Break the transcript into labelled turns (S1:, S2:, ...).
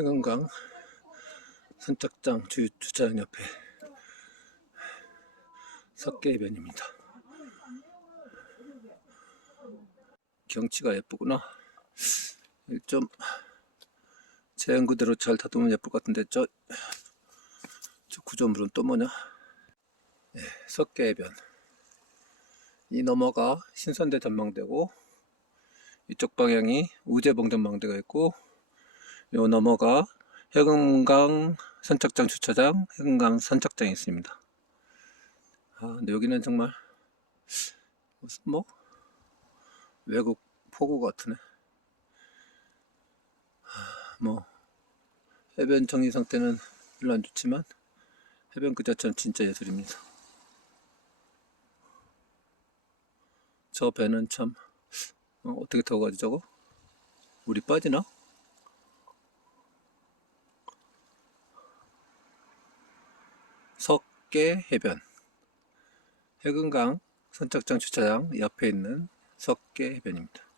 S1: 해금강 선착장 주, 주차장 옆에 석계해변입니다. 경치가 예쁘구나. 좀 제한 그대로 잘 다듬으면 예쁠 것 같은데 저, 저 구조물은 또 뭐냐? 네, 석계해변. 이 너머가 신선대 전망대고 이쪽 방향이 우제봉 전망대가 있고 요 너머가 해금강 선착장 주차장, 해금강 선착장이 있습니다. 아, 근데 여기는 정말 무슨 뭐 외국 포구 같으네. 하, 뭐 해변 정리 상태는 별로 안 좋지만 해변 그 자체는 진짜 예술입니다. 저 배는 참 어, 어떻게 타고 가지 저거? 물이 빠지나? 석계 해변 해금강 선착장 주차장 옆에 있는 석계 해변입니다.